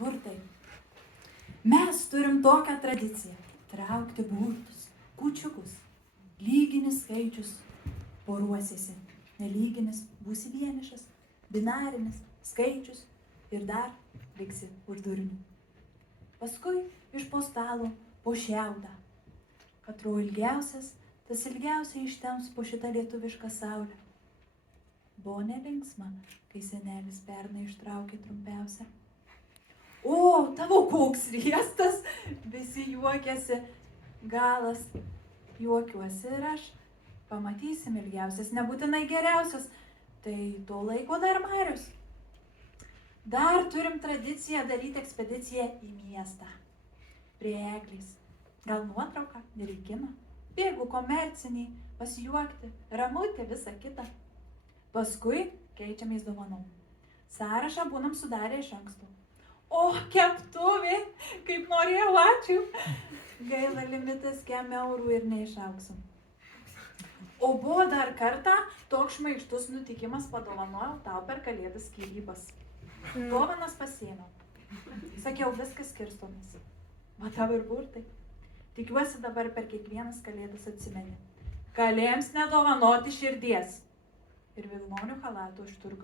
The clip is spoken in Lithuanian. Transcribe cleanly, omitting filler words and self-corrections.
Burtai. Mes turim tokią tradiciją. Traukti burtus, kūčiukus. Lyginis skaičius poruosiesi. Nelyginis būsi vienišas. Binarinis skaičius ir dar liksi už durnių. Paskui iš po stalo po šiaudą. Katro ilgiausias, tas ilgiausiai ištems po šitą lietuvišką saulę. Buvo nelinksma, kai senelis pernai ištraukė trumpiausią. O, tavo koks riestas, visi juokiasi, galas. Juokiuosi ir aš. Pamatysim, ilgiausias nebūtinai geriausias, tai to laiko dar Marius. Dar turim tradiciją daryti ekspediciją į miestą. Prie eglės. Gal nuotrauką ir į kiną. Bėgu komerciniai, pasijuokti, ramutė, visa kita. Paskui keičiamės dovanom. Sąrašą būnam sudarę iš anksto. O, keptuvė, kaip norėjau, ačiū. Gaila, limitas kem eurų ir neišauksim. O buvo dar kartą toks šmaikštus nutikimas, padovanojau tau per kalėdas skyrybas. Dovanas pasiėmiau. Sakiau, viskas skirstomės. Matau ir burtai. Tikiuosi dabar per kiekvienas kalėdas atsimeni. Kalėms nedovanoti širdies. Ir vilnonių chalatų iš turgaus.